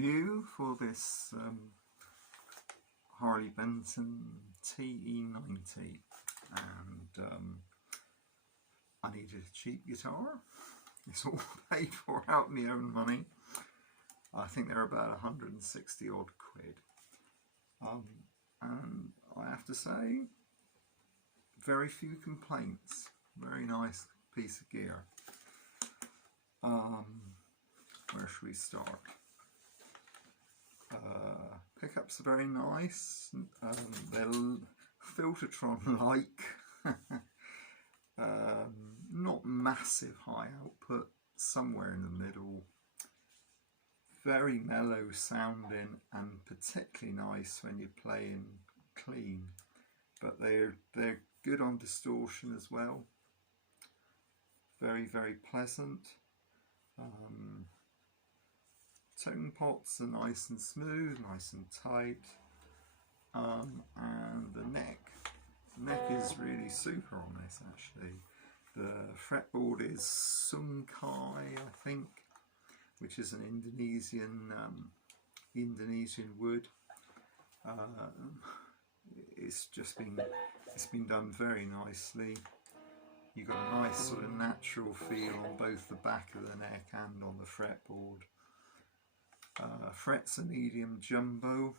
review for this Harley Benton TE-90, and I needed a cheap guitar. It's all paid for out of my own money. I think they're about 160 odd quid. And I have to say, very few complaints. Very nice piece of gear. Where should we start? Pickups are very nice. They're Filtertron-like. Not massive high output, somewhere in the middle. Very mellow sounding and particularly nice when you're playing clean. But they're good on distortion as well. Very, very pleasant. Tone pots are nice and smooth, nice and tight, and the neck is really super on this actually. The fretboard is Sungkai, I think, which is an Indonesian wood. It's been done very nicely. You've got a nice sort of natural feel on both the back of the neck and on the fretboard. Frets are medium jumbo,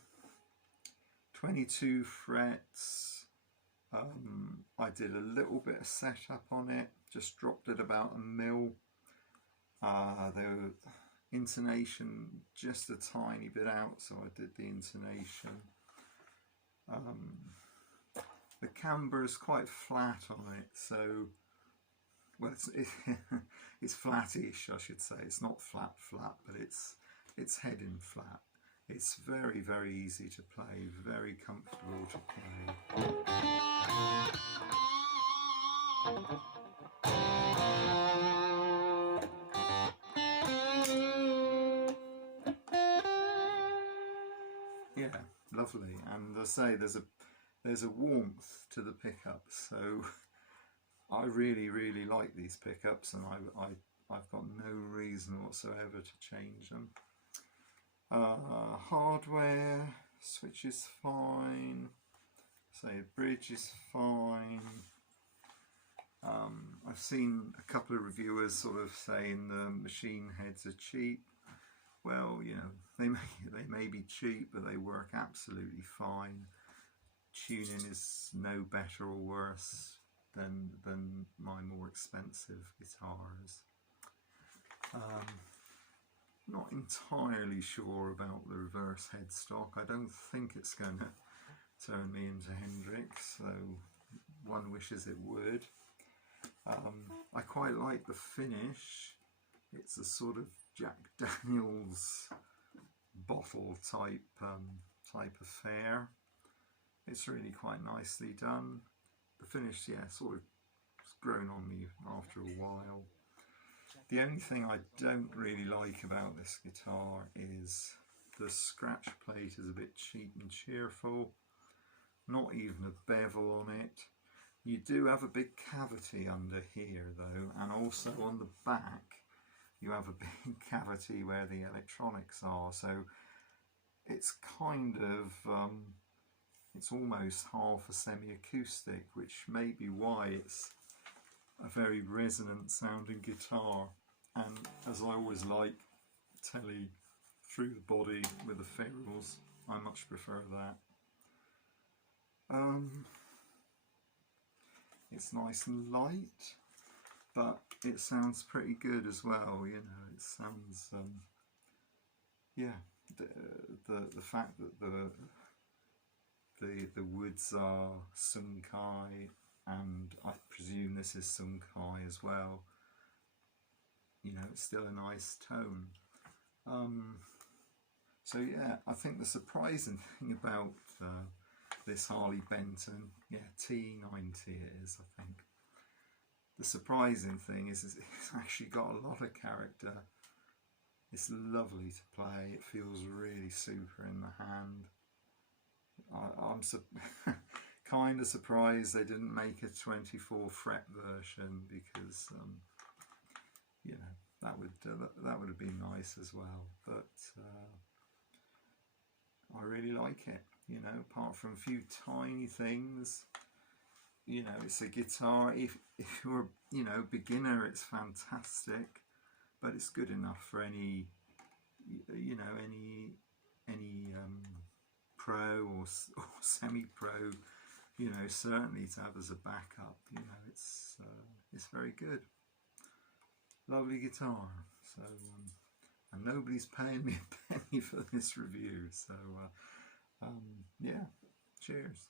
22 frets. I did a little bit of setup on it, just dropped it about 1 mil. The intonation just a tiny bit out, so I did the intonation. The camber is quite flat on it, so well, it's flattish, I should say. It's not flat, but it's heading flat. It's very, very easy to play, very comfortable to play. Yeah, lovely. And as I say, there's a warmth to the pickups, so I really, really like these pickups, and I've got no reason whatsoever to change them. Hardware, switch is fine, say bridge is fine. I've seen a couple of reviewers sort of saying the machine heads are cheap. Well, you know, they may be cheap, but they work absolutely fine. Tuning is no better or worse than my more expensive guitars. Not entirely sure about the reverse headstock. I don't think it's going to turn me into Hendrix, so one wishes it would. I quite like the finish. It's a sort of Jack Daniels bottle type affair. It's really quite nicely done. The finish, yeah, sort of grown on me after a while. The only thing I don't really like about this guitar is the scratch plate is a bit cheap and cheerful. Not even a bevel on it. You do have a big cavity under here though, and also on the back you have a big cavity where the electronics are, so it's kind of it's almost half a semi-acoustic, which may be why it's a very resonant sounding guitar. And as I always like, telly through the body with the ferrules, I much prefer that. It's nice and light, but it sounds pretty good as well, you know. It sounds, yeah, the fact that the woods are Sungkai, and I presume this is Sungkai as well, you know, it's still a nice tone. So yeah, I think the surprising thing about this Harley Benton, yeah, T90 it is, I think. The surprising thing is it's actually got a lot of character. It's lovely to play. It feels really super in the hand. I'm kind of surprised they didn't make a 24 fret version, because you know, that would have been nice as well. But I really like it, you know, apart from a few tiny things. You know, it's a guitar, if you're, you know, beginner, it's fantastic, but it's good enough for any, you know, any pro or semi-pro, you know, certainly to have as a backup. You know, it's very good. Lovely guitar. So and nobody's paying me a penny for this review, so yeah, cheers.